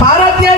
ભારતીય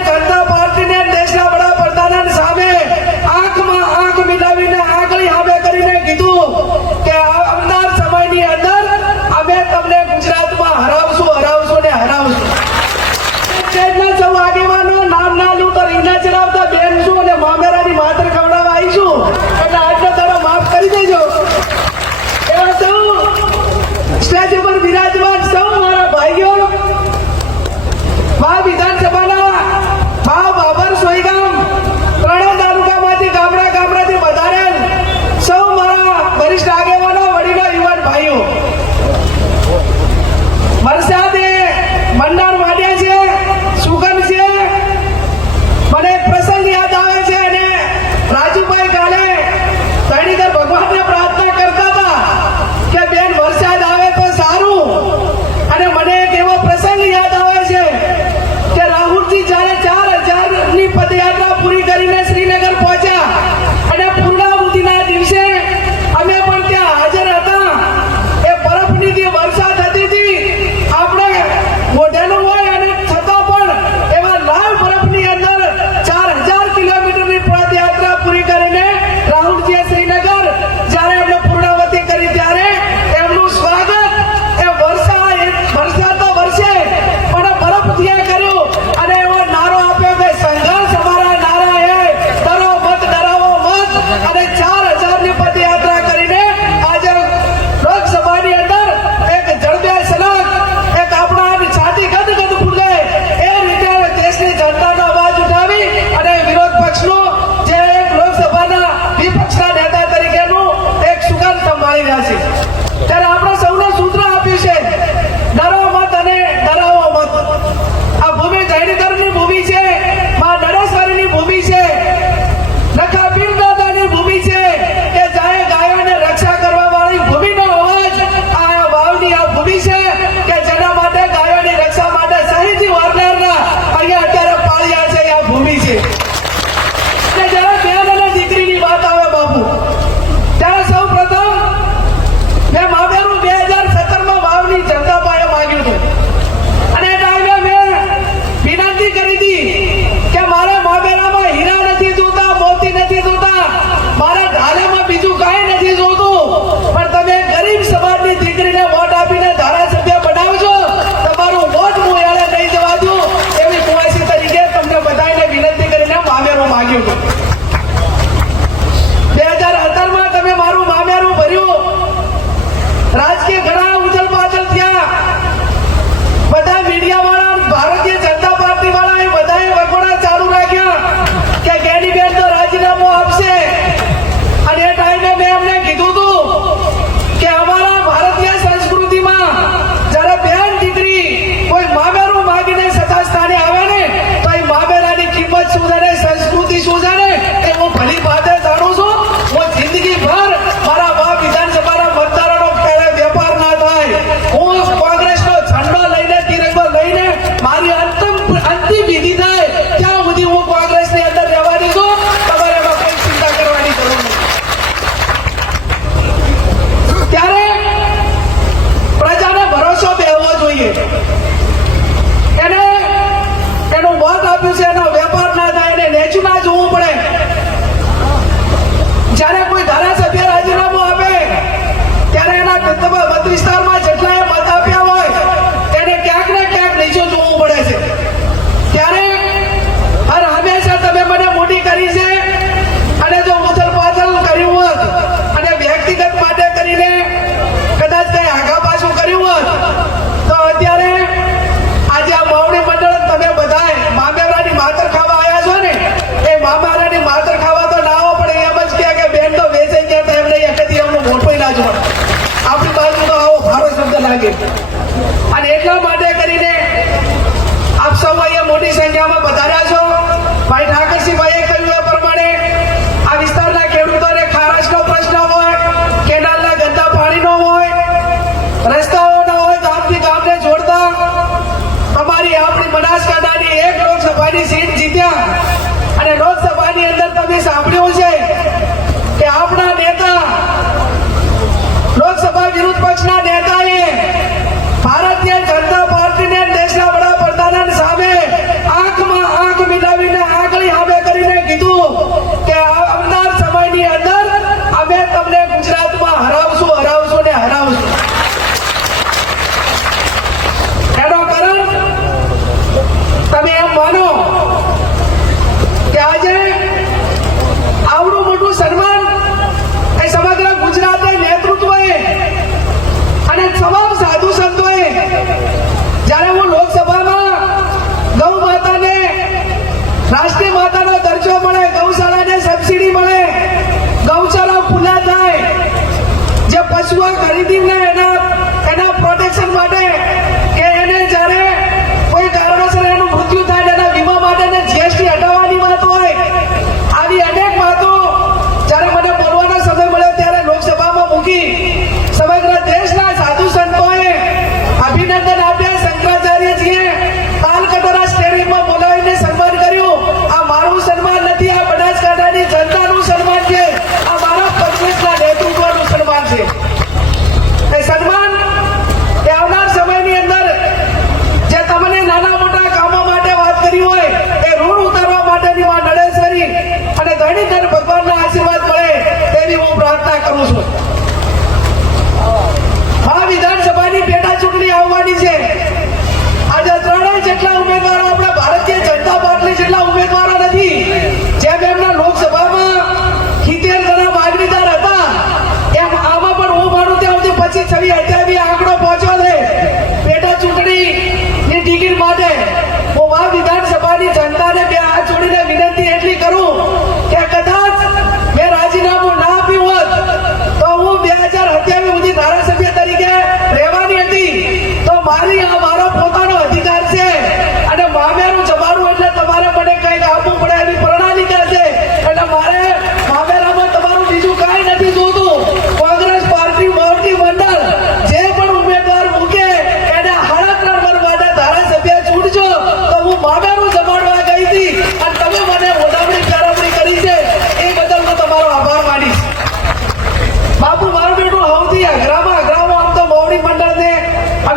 What is it?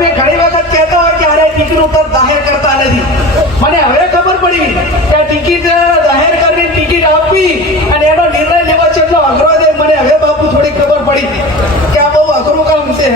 મને ઘણી વખત કહેતા હોય કે અરે ટિકિટ ઉપર જાહેર કરતા નથી. મને હવે ખબર પડી કે ટિકિટ જાહેર કરવી ટિકિટ આપવી અને એનો નિર્ણય લેવા છે એટલો અઘરો છે. મને હવે બાપુ થોડી ખબર પડી કે આ બહુ અઘરું કામ છે.